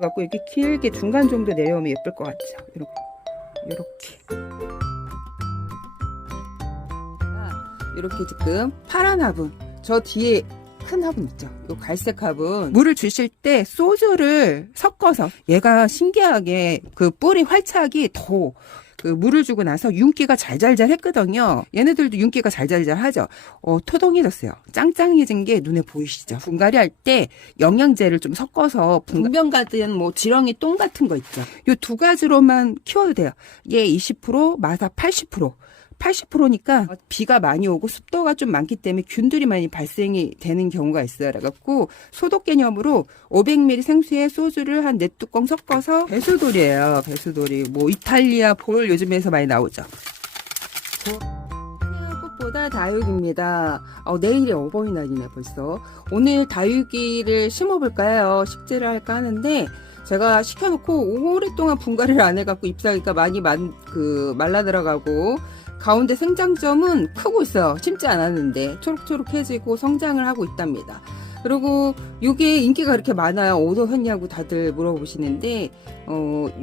갖고 이렇게 길게 중간 정도 내려오면 예쁠 것 같죠. 이렇게 이렇게 지금 파란 화분, 저 뒤에 큰 화분 있죠. 요 갈색 화분, 물을 주실 때 소주를 섞어서, 얘가 신기하게 그 뿌리 활착이 더 그 물을 주고 나서 윤기가 잘잘잘 했거든요. 얘네들도 윤기가 잘잘잘 하죠. 토동해졌어요. 짱짱해진 게 눈에 보이시죠? 분갈이 할 때 영양제를 좀 섞어서 분변 같은 뭐 지렁이 똥 같은 거 있죠. 요 두 가지로만 키워도 돼요. 얘 20%, 마사 80%. 80%니까 비가 많이 오고 습도가 좀 많기 때문에 균들이 많이 발생이 되는 경우가 있어요. 그래갖고 소독 개념으로 500ml 생수에 소주를 한 4뚜껑 섞어서, 배수돌이에요. 배수돌이 뭐 이탈리아 볼 요즘에서 많이 나오죠. 꽃보다 다육입니다. 내일이 어버이날이네 벌써. 오늘 다육이를 심어볼까요? 식재를 할까 하는데, 제가 시켜놓고 오랫동안 분갈이를 안 해갖고 잎사귀가 많이 말라 들어가고, 가운데 생장점은 크고 있어요. 심지 않았는데 초록초록해지고 성장을 하고 있답니다. 그리고 요게 인기가 그렇게 많아요. 어디서 샀냐고 다들 물어보시는데,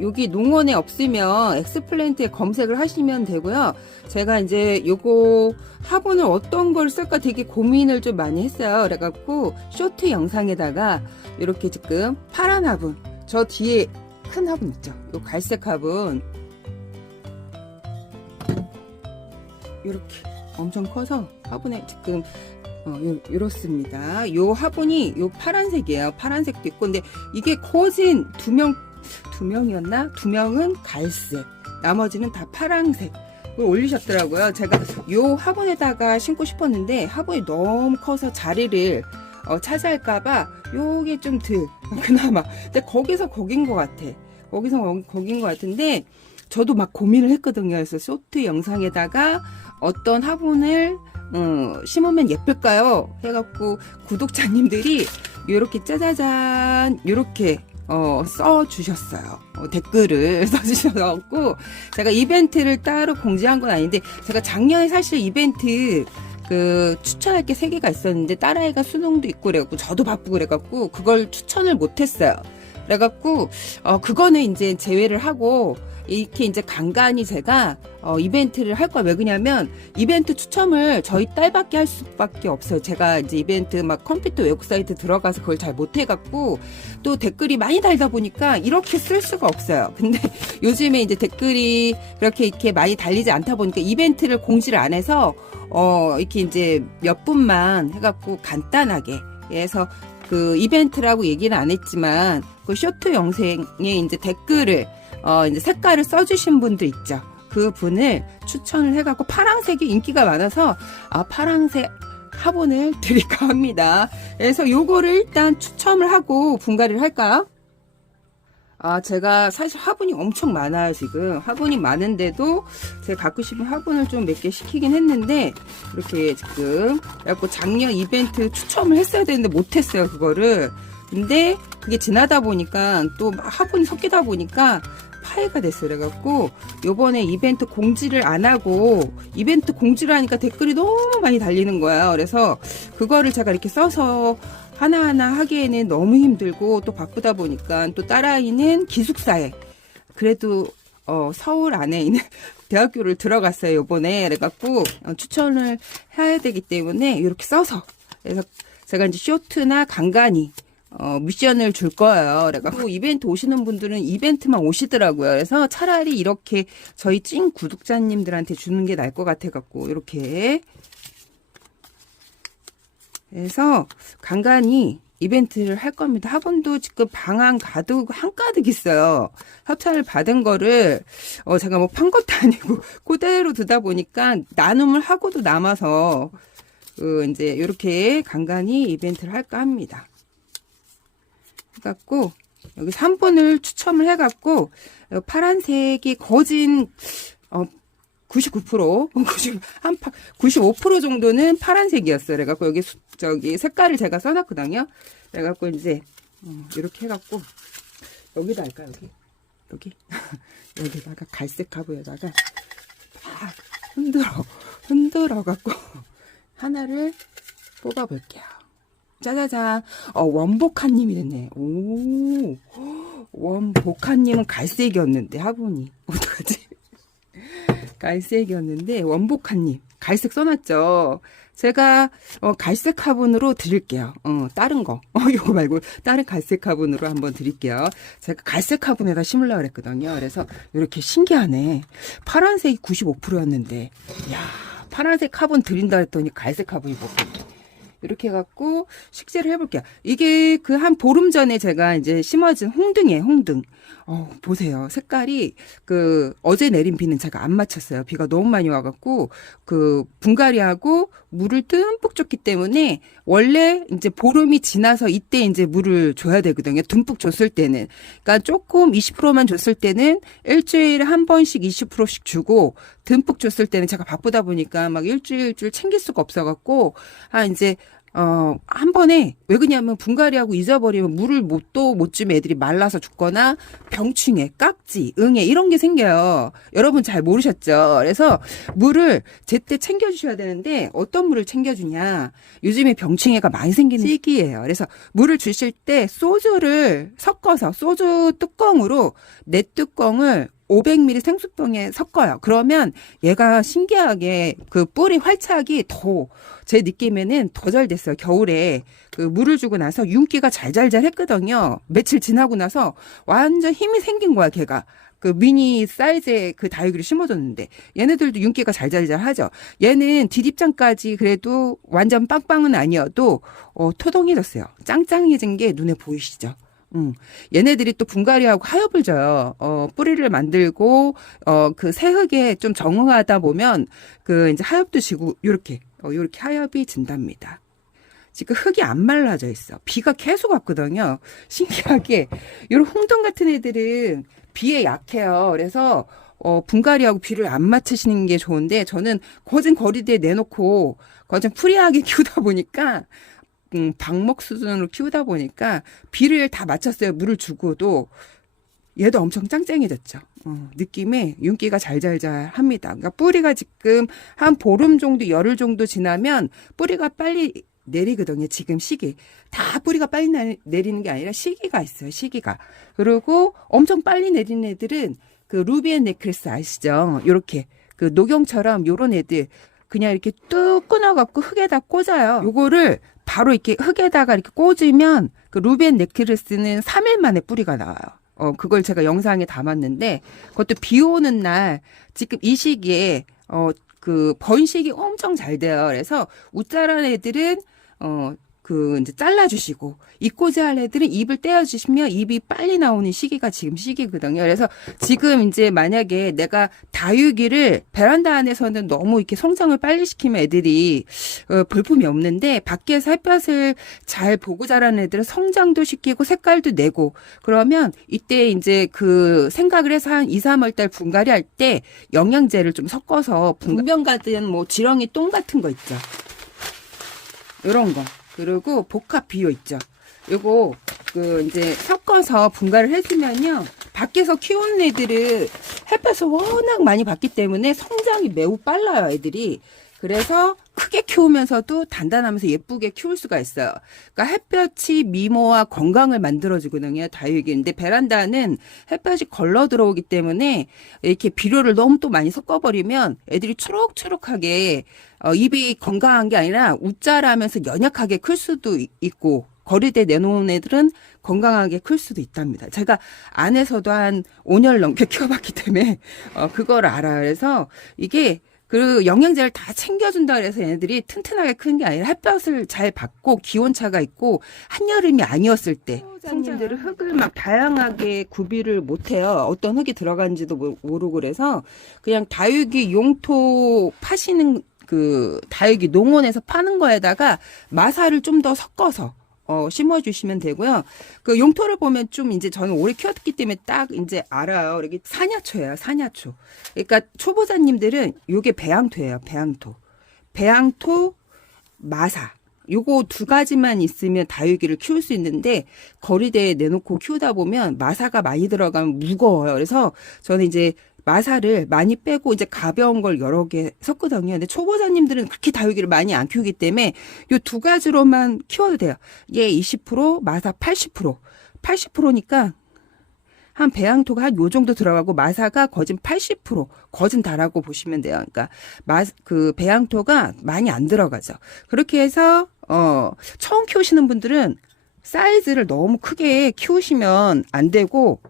여기 농원에 없으면 엑스플랜트에 검색을 하시면 되고요. 제가 이제 요거 화분을 어떤 걸 쓸까 되게 고민을 좀 많이 했어요. 그래갖고 쇼트 영상에다가 이렇게 지금 파란 화분, 저 뒤에 큰 화분 있죠. 요 갈색 화분, 이렇게 엄청 커서 화분에 지금 이렇습니다. 요 화분이 요 파란색이에요. 파란색도 있고, 근데 이게 커진 두 명이었나? 두 명은 갈색, 나머지는 다 파란색 올리셨더라고요. 제가 요 화분에다가 심고 싶었는데 화분이 너무 커서 자리를 차지할까봐 요게 좀 그나마. 근데 거기서 거긴 것 같아. 거기서 거긴 것 같은데, 저도 막 고민을 했거든요. 그래서 쇼트 영상에다가 어떤 화분을 심으면 예쁠까요? 해갖고 구독자님들이 이렇게 짜자잔 이렇게 써주셨어요. 댓글을 써주셔갖고, 제가 이벤트를 따로 공지한 건 아닌데, 제가 작년에 사실 이벤트 추천할 게 3개가 있었는데, 딸아이가 수능도 있고 그래갖고 저도 바쁘고 그래갖고 그걸 추천을 못했어요. 그래갖고 그거는 이제 제외를 하고, 이렇게 이제 간간히 제가 이벤트를 할 거야. 왜 그러냐면 이벤트 추첨을 저희 딸밖에 할 수밖에 없어요. 제가 이제 이벤트 막 컴퓨터 외국 사이트 들어가서 그걸 잘 못해갖고, 또 댓글이 많이 달다 보니까 이렇게 쓸 수가 없어요. 근데 요즘에 이제 댓글이 이렇게 많이 달리지 않다 보니까 이벤트를 공지를 안 해서 이렇게 이제 몇 분만 해갖고 간단하게 해서 그 이벤트라고 얘기는 안 했지만, 그 쇼트 영상에 이제 댓글을 이제 색깔을 써주신 분들 있죠. 그 분을 추천을 해갖고, 파란색이 인기가 많아서 파란색 화분을 드릴까 합니다. 그래서 요거를 일단 추첨을 하고 분갈이를 할까요? 제가 사실 화분이 엄청 많아요. 지금 화분이 많은데도 제가 갖고 싶은 화분을 좀 몇 개 시키긴 했는데, 이렇게 지금 그래갖고 작년 이벤트 추첨을 했어야 되는데 못했어요, 그거를. 근데 그게 지나다 보니까 또 화분이 섞이다 보니까 파해가 됐어요. 그래갖고 요번에 이벤트 공지를 안 하고, 이벤트 공지를 하니까 댓글이 너무 많이 달리는 거예요. 그래서 그거를 제가 이렇게 써서 하나하나 하기에는 너무 힘들고, 또 바쁘다 보니까, 또 딸아이는 기숙사에, 그래도 서울 안에 있는 대학교를 들어갔어요, 요번에. 그래갖고 추천을 해야 되기 때문에 이렇게 써서, 그래서 제가 이제 쇼트나 간간히 미션을 줄 거예요. 그래갖고 이벤트 오시는 분들은 이벤트만 오시더라고요. 그래서 차라리 이렇게 저희 찐 구독자님들한테 주는 게 나을 것 같아갖고 이렇게 해서 간간히 이벤트를 할 겁니다. 화분도 지금 방안 가득 한가득 있어요. 협찬을 받은 거를 제가 뭐 판 것도 아니고 그대로 두다 보니까 나눔을 하고도 남아서 이제 이렇게 간간히 이벤트를 할까 합니다. 해갖고 여기 3분을 추첨을 해갖고, 파란색이 거진 95% 정도는 파란색이었어요. 그래갖고 여기 저기 색깔을 제가 써놨거든요. 그래갖고 이제 이렇게 해갖고 여기다 할까, 여기 여기다가 갈색 화분에다가 막 흔들어 갖고 하나를 뽑아 볼게요. 짜자잔. 원복한님이 됐네. 오, 원복한님은 갈색이었는데 화분이 어떡하지? 갈색이었는데 원복한님 갈색 써놨죠. 제가 갈색 화분으로 드릴게요. 다른 거 이거 말고 다른 갈색 화분으로 한번 드릴게요. 제가 갈색 화분에다 심으려고 그랬거든요. 그래서 이렇게 신기하네. 파란색이 95%였는데 야 파란색 화분 드린다 했더니 갈색 화분이 먹겠네. 이렇게 해갖고 식재를 해볼게요. 이게 그 한 보름 전에 제가 이제 심어진 홍등이에요, 홍등. 보세요. 색깔이 어제 내린 비는 제가 안 맞췄어요. 비가 너무 많이 와갖고 분갈이하고 물을 듬뿍 줬기 때문에 원래 이제 보름이 지나서 이때 이제 물을 줘야 되거든요. 듬뿍 줬을 때는. 그러니까 조금 20%만 줬을 때는 일주일에 한 번씩 20%씩 주고 듬뿍 줬을 때는 제가 바쁘다 보니까 막 일주일 챙길 수가 없어갖고 이제 한 번에 왜 그러냐면 분갈이하고 잊어버리면 물을 못 주면 애들이 말라서 죽거나 병충해, 깍지, 응애 이런 게 생겨요. 여러분 잘 모르셨죠? 그래서 물을 제때 챙겨주셔야 되는데 어떤 물을 챙겨주냐? 요즘에 병충해가 많이 생기는 시기예요. 그래서 물을 주실 때 소주를 섞어서 소주 뚜껑으로 내 뚜껑을 500ml 생수병에 섞어요. 그러면 얘가 신기하게 뿌리 활착이 제 느낌에는 더 잘 됐어요. 겨울에 물을 주고 나서 윤기가 잘잘잘 했거든요. 며칠 지나고 나서 완전 힘이 생긴 거야, 걔가. 미니 사이즈의 다육이를 심어줬는데 얘네들도 윤기가 잘잘잘 하죠. 얘는 뒷입장까지 그래도 완전 빵빵은 아니어도 토동해졌어요. 짱짱해진 게 눈에 보이시죠? 얘네들이 또 분갈이하고 하엽을 져요. 뿌리를 만들고, 새흙에 좀 적응하다 보면, 이제 하엽도 지고, 요렇게 하엽이 진답니다. 지금 흙이 안 말라져 있어. 비가 계속 왔거든요. 신기하게. 요런 홍동 같은 애들은 비에 약해요. 그래서, 분갈이하고 비를 안 맞추시는 게 좋은데, 저는 거진 거리대에 내놓고, 거진 프리하게 키우다 보니까, 방목 수준으로 키우다 보니까 비를 다 맞췄어요. 물을 주고도 얘도 엄청 짱짱해졌죠. 느낌에 윤기가 잘잘잘 합니다. 그러니까 뿌리가 지금 한 보름 정도, 열흘 정도 지나면 뿌리가 빨리 내리거든요. 지금 시기. 다 뿌리가 빨리 내리는 게 아니라 시기가 있어요. 시기가. 그리고 엄청 빨리 내리는 애들은 루비앤 넥클래스 아시죠? 요렇게 녹용처럼 요런 애들 그냥 이렇게 뚝 끊어갖고 흙에다 꽂아요. 요거를 바로 이렇게 흙에다가 이렇게 꽂으면 루비앤 넥클래스는 3일 만에 뿌리가 나와요. 그걸 제가 영상에 담았는데 그것도 비 오는 날 지금 이 시기에 번식이 엄청 잘 돼요. 그래서 웃자란 애들은 이제 잘라주시고, 잎꽂이 할 애들은 잎을 떼어주시면 잎이 빨리 나오는 시기가 지금 시기거든요. 그래서 지금 이제 만약에 내가 다육이를 베란다 안에서는 너무 이렇게 성장을 빨리 시키면 애들이, 볼품이 없는데, 밖에서 햇볕을 잘 보고 자라는 애들은 성장도 시키고 색깔도 내고, 그러면 이때 이제 생각을 해서 한 2, 3월 달 분갈이 할 때 영양제를 좀 섞어서 분변 같은 지렁이 똥 같은 거 있죠. 요런 거. 그리고 복합 비료 있죠. 요거 이제 섞어서 분갈이를 해주면요. 밖에서 키우는 애들은 햇볕을 워낙 많이 받기 때문에 성장이 매우 빨라요, 애들이. 그래서 크게 키우면서도 단단하면서 예쁘게 키울 수가 있어요. 그러니까 햇볕이 미모와 건강을 만들어주거든요, 다육이. 근데 베란다는 햇볕이 걸러 들어오기 때문에 이렇게 비료를 너무 또 많이 섞어버리면 애들이 초록초록하게 잎이 건강한 게 아니라 웃자라면서 연약하게 클 수도 있고, 거리대 내놓은 애들은 건강하게 클 수도 있답니다. 제가 안에서도 한 5년 넘게 키워봤기 때문에 그걸 알아요. 그래서 이게 영양제를 다 챙겨준다 그래서 얘네들이 튼튼하게 크는 게 아니라 햇볕을 잘 받고 기온차가 있고 한여름이 아니었을 때 선생님들은 흙을 막 다양하게 구비를 못해요. 어떤 흙이 들어간지도 모르고 그래서 그냥 다육이 용토 파시는 다육이 농원에서 파는 거에다가 마사를 좀 더 섞어서 심어주시면 되고요. 용토를 보면 좀 이제 저는 오래 키웠기 때문에 딱 이제 알아요. 이게 사냐초예요, 사냐초. 그러니까 초보자님들은 요게 배양토예요, 배양토. 배양토, 마사. 요거 두 가지만 있으면 다육이를 키울 수 있는데 거리대에 내놓고 키우다 보면 마사가 많이 들어가면 무거워요. 그래서 저는 이제 마사를 많이 빼고 이제 가벼운 걸 여러 개 섞거든요. 근데 초보자님들은 그렇게 다육이를 많이 안 키우기 때문에 요 두 가지로만 키워도 돼요. 얘 20%, 마사 80%. 80%니까 한 배양토가 한 요 정도 들어가고 마사가 거진 80% 거진 다라고 보시면 돼요. 그러니까 그 배양토가 많이 안 들어가죠. 그렇게 해서 처음 키우시는 분들은 사이즈를 너무 크게 키우시면 안 되고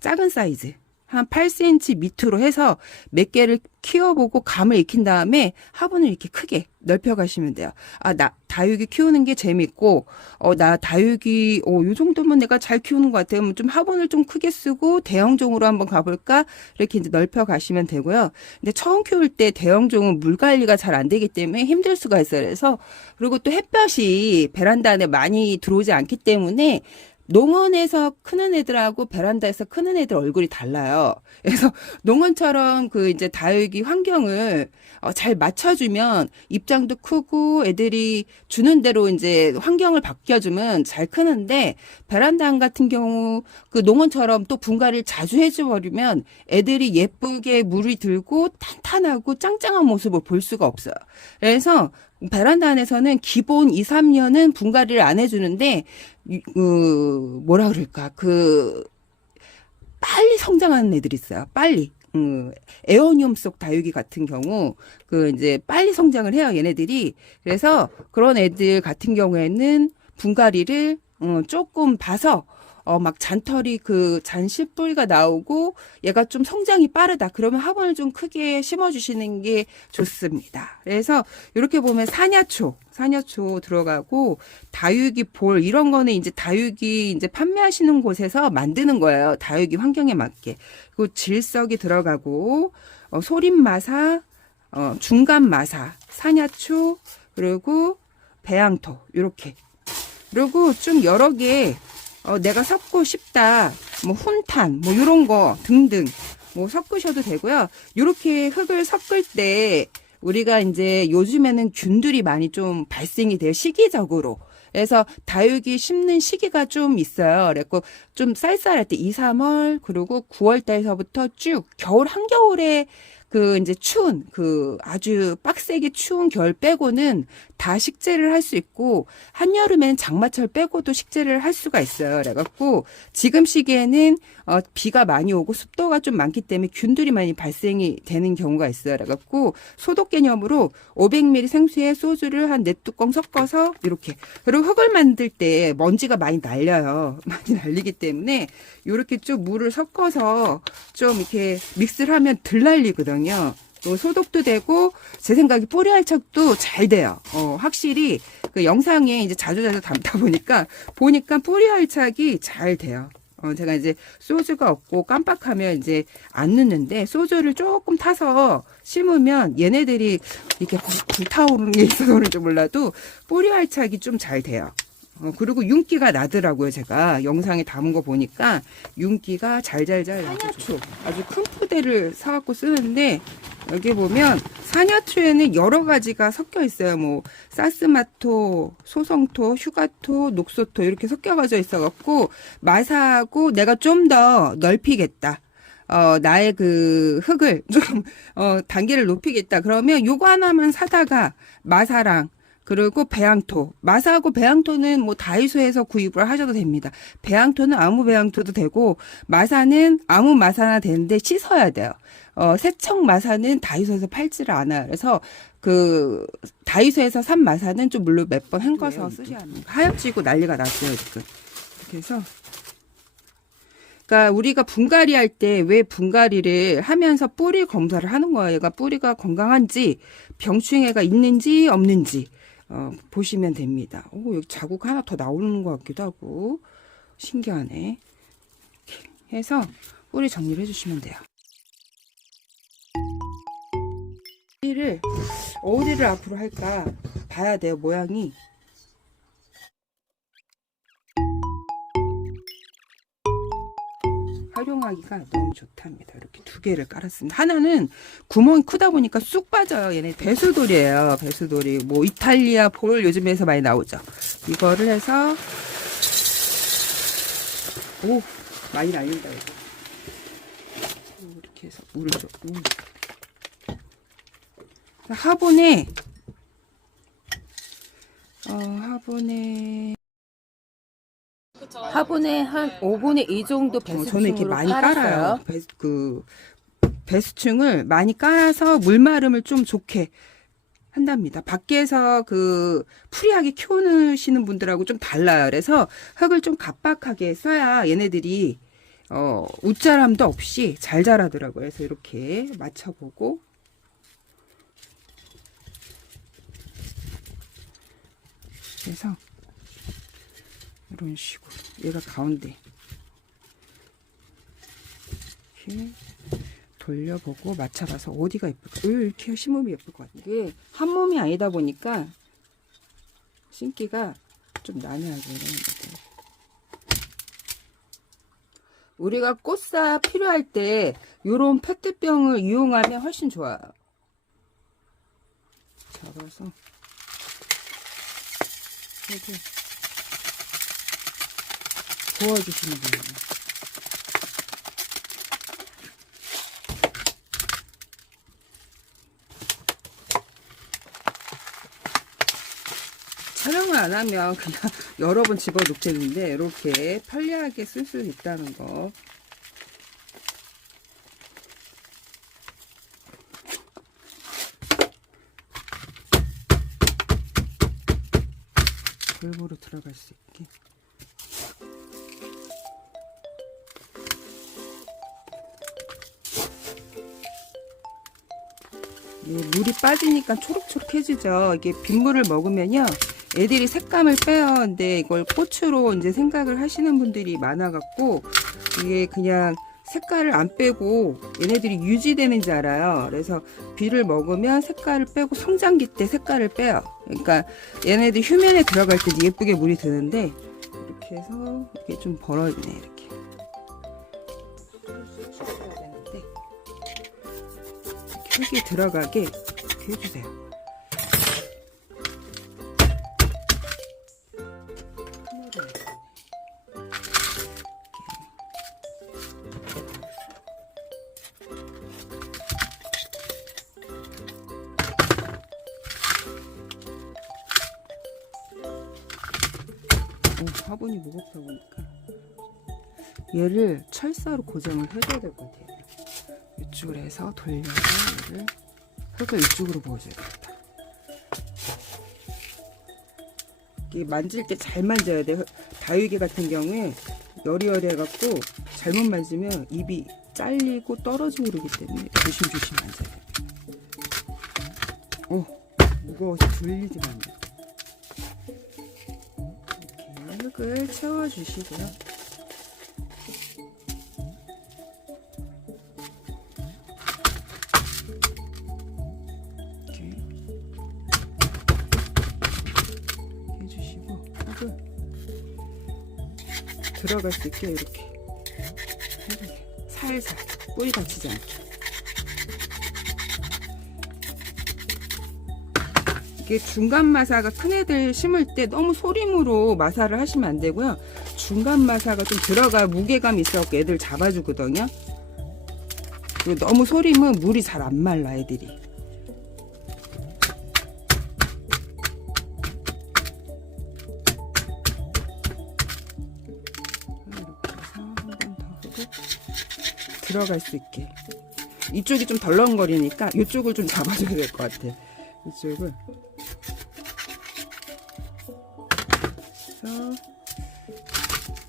작은 사이즈 한 8cm 밑으로 해서 몇 개를 키워보고 감을 익힌 다음에 화분을 이렇게 크게 넓혀 가시면 돼요. 나 다육이 키우는 게 재밌고, 나 다육이, 요 정도면 내가 잘 키우는 것 같아요. 좀 화분을 좀 크게 쓰고 대형종으로 한번 가볼까? 이렇게 이제 넓혀 가시면 되고요. 근데 처음 키울 때 대형종은 물 관리가 잘 안 되기 때문에 힘들 수가 있어요. 그래서, 그리고 또 햇볕이 베란다 안에 많이 들어오지 않기 때문에 농원에서 크는 애들하고 베란다에서 크는 애들 얼굴이 달라요. 그래서 농원처럼 그 이제 다육이 환경을 잘 맞춰주면 입장도 크고 애들이 주는 대로 이제 환경을 바뀌어주면 잘 크는데 베란다 같은 경우 그 농원처럼 또 분갈이를 자주 해줘버리면 애들이 예쁘게 물이 들고 탄탄하고 짱짱한 모습을 볼 수가 없어요. 그래서 베란다 안에서는 기본 2, 3년은 분갈이를 안 해주는데, 뭐라 그럴까, 빨리 성장하는 애들이 있어요. 빨리. 에어니움 속 다육이 같은 경우, 이제 빨리 성장을 해요, 얘네들이. 그래서 그런 애들 같은 경우에는 분갈이를, 조금 봐서, 막 잔털이 잔씨뿌리가 나오고 얘가 좀 성장이 빠르다. 그러면 화분을 좀 크게 심어주시는 게 좋습니다. 그래서 이렇게 보면 사냐초 들어가고 다육이 볼 이런 거는 이제 다육이 이제 판매하시는 곳에서 만드는 거예요. 다육이 환경에 맞게. 그리고 질석이 들어가고 소림마사, 중간마사, 사냐초 그리고 배양토 이렇게. 그리고 좀 여러 개 내가 섞고 싶다. 뭐 훈탄, 뭐 이런 거 등등 뭐 섞으셔도 되고요. 이렇게 흙을 섞을 때 우리가 이제 요즘에는 균들이 많이 좀 발생이 돼요. 시기적으로. 그래서 다육이 심는 시기가 좀 있어요. 그래서 좀 쌀쌀할 때 2, 3월 그리고 9월 달서부터 쭉 겨울 한겨울에 이제 추운, 아주 빡세게 추운 겨울 빼고는 다 식재를 할 수 있고, 한여름에는 장마철 빼고도 식재를 할 수가 있어요. 그래갖고, 지금 시기에는, 비가 많이 오고 습도가 좀 많기 때문에 균들이 많이 발생이 되는 경우가 있어요. 그래갖고, 소독 개념으로 500ml 생수에 소주를 한 4뚜껑 섞어서, 이렇게. 그리고 흙을 만들 때 먼지가 많이 날려요. 많이 날리기 때문에, 이렇게 좀 물을 섞어서 좀 이렇게 믹스를 하면 덜 날리거든요. 또 소독도 되고 제 생각에 뿌리 할착도 잘 돼요. 확실히 그 영상에 이제 자주 담다 보니까 뿌리 할착이 잘 돼요. 제가 이제 소주가 없고 깜빡하면 이제 안 넣는데 소주를 조금 타서 심으면 얘네들이 이렇게 불타오르는 게 있어서 그런지 몰라도 뿌리 할착이 좀 잘 돼요. 그리고 윤기가 나더라고요. 제가 영상에 담은 거 보니까 윤기가 잘잘잘 사냐초 아주 큰 포대를 사갖고 쓰는데 여기 보면 사냐초에는 여러 가지가 섞여 있어요. 뭐 사스마토, 소성토, 휴가토, 녹소토 이렇게 섞여가져 있어갖고 마사하고 내가 좀 더 넓히겠다. 나의 흙을 좀 단계를 높이겠다. 그러면 요거 하나만 사다가 마사랑 그리고 배양토. 마사하고 배양토는 뭐 다이소에서 구입을 하셔도 됩니다. 배양토는 아무 배양토도 되고 마사는 아무 마사나 되는데 씻어야 돼요. 세척 마사는 다이소에서 팔지를 않아요. 그래서 다이소에서 산 마사는 좀 물로 몇 번 헹궈서 쓰셔야 합니다. 하얗지고 난리가 났어요, 지금. 이렇게 해서 그러니까 우리가 분갈이 할 때 왜 분갈이를 하면서 뿌리 검사를 하는 거예요. 얘가 뿌리가 건강한지 병충해가 있는지 없는지 보시면 됩니다. 여기 자국 하나 더 나오는 것 같기도 하고 신기하네. 이렇게 해서 뿌리 정리를 해주시면 돼요. 어디를 앞으로 할까 봐야 돼요. 모양이. 활용하기가 너무 좋답니다. 이렇게 두 개를 깔았습니다. 하나는 구멍이 크다 보니까 쑥 빠져요. 얘네 배수돌이에요. 배수돌이. 뭐 이탈리아 볼 요즘에서 많이 나오죠. 이거를 해서 많이 날린다 이거. 이렇게 해서 물을 줘. 화분에 화분에 한 5분의 2 정도 저는 이렇게 배수층으로 많이 깔았어요. 깔아요. 배수층을 많이 깔아서 물마름을 좀 좋게 한답니다. 밖에서 프리하게 키우시는 분들하고 좀 달라요. 그래서 흙을 좀 각박하게 써야 얘네들이 웃자람도 없이 잘 자라더라고요. 그래서 이렇게 맞춰보고 그래서 이런 식으로 얘가 가운데 이렇게 돌려보고 맞춰봐서 어디가 예쁠까? 이렇게 심으면 예쁠 것 같아요. 이게 한 몸이 아니다 보니까 심기가 좀 난해하게 이러는 거죠. 우리가 꽃사 필요할 때 요런 페트병을 이용하면 훨씬 좋아요. 잡아서 이렇게 부어주시면 돼요. 촬영을 안 하면 그냥 여러 번 집어넣겠는데 이렇게 편리하게 쓸 수 있다는 거. 골고루 들어갈 수 있게. 물이 빠지니까 초록초록해지죠. 이게 빗물을 먹으면요. 애들이 색감을 빼요. 근데 이걸 꽃으로 이제 생각을 하시는 분들이 많아갖고 이게 그냥 색깔을 안 빼고 얘네들이 유지되는 줄 알아요. 그래서 비를 먹으면 색깔을 빼고 성장기 때 색깔을 빼요. 그러니까 얘네들 휴면에 들어갈 때 예쁘게 물이 드는데 이렇게 해서 이게 좀 벌어지네. 이렇게. 흙이 들어가게 이렇게 해주세요. 화분이 무겁다 보니까 얘를 철사로 고정을 해줘야 될 것 같아요. 이쪽으로 해서 돌려서 얘를 흙을 이쪽으로 부어줘야 되겠다. 이게 만질 때 잘 만져야 돼. 다육이 같은 경우에 여리여리 해갖고 잘못 만지면 잎이 잘리고 떨어지고 그러기 때문에 조심조심 만져야 돼. 무거워서 돌리지가 않네. 이렇게 흙을 채워주시고요. 들어갈 수 있게 이렇게 살살 뿌리 다치지 않게. 이게 중간 마사가 큰 애들 심을 때 너무 소림으로 마사를 하시면 안 되고요. 중간 마사가 좀 들어가 무게감이 있어갖고 애들 잡아주거든요. 그리고 너무 소림은 물이 잘 안 말라 애들이. 들어갈 수 있게. 이쪽이 좀 덜렁거리니까 이쪽을 좀 잡아줘야 될 것 같아. 이쪽을 그래서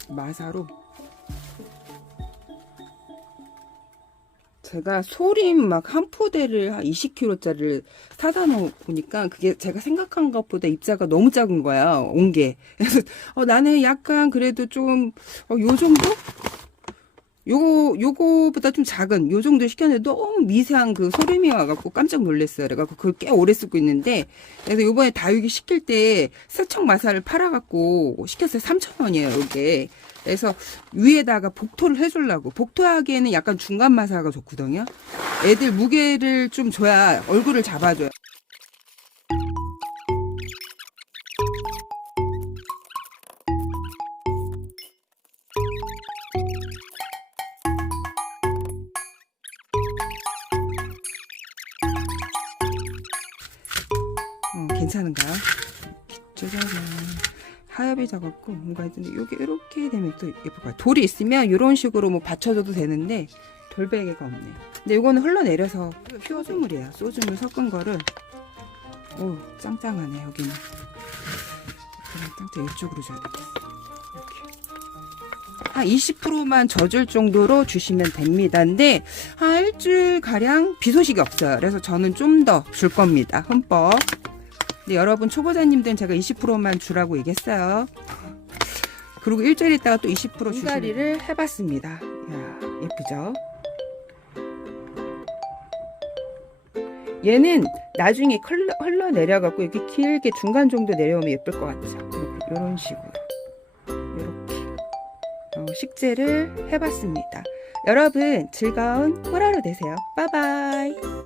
마사로. 제가 소림 막 한 포대를 한 20kg짜리를 사다 놓으니까 그게 제가 생각한 것보다 입자가 너무 작은 거야, 온 게. 그래서 나는 약간 그래도 좀 요 정도? 요거보다 좀 작은 요 정도 시켰는데 너무 미세한 그 소림이 와갖고 깜짝 놀랐어요. 그래갖고 그걸 꽤 오래 쓰고 있는데, 그래서 요번에 다육이 시킬 때 세척 마사를 팔아갖고 시켰어요. 3,000원이에요 요게. 그래서 위에다가 복토를 해주려고. 복토하기에는 약간 중간 마사가 좋거든요. 애들 무게를 좀 줘야 얼굴을 잡아줘요. 괜찮은가요? 짜자잔. 하엽이 져갖고 뭔가 했는데 이게 이렇게 되면 또 예쁠 것 같아요. 돌이 있으면 이런 식으로 뭐 받쳐줘도 되는데 돌베개가 없네. 근데 이거는 흘러내려서 소주물이에요. 소주물 섞은 거를 오 짱짱하네. 여기는 짱짱 이쪽으로 줘야 되겠어. 한 20%만 젖을 정도로 주시면 됩니다. 근데 한 일주일 가량 비 소식이 없어요. 그래서 저는 좀 더 줄 겁니다. 흠뻑. 근데 여러분 초보자님들은 제가 20%만 주라고 얘기했어요. 그리고 일주일 있다가 또 20% 주시는 이가리를 해봤습니다. 야 예쁘죠? 얘는 나중에 흘러내려갖고 이렇게 길게 중간 정도 내려오면 예쁠 것 같죠? 이런 식으로 이렇게 식재를 해봤습니다. 여러분 즐거운 꿀하루 되세요. 빠바이.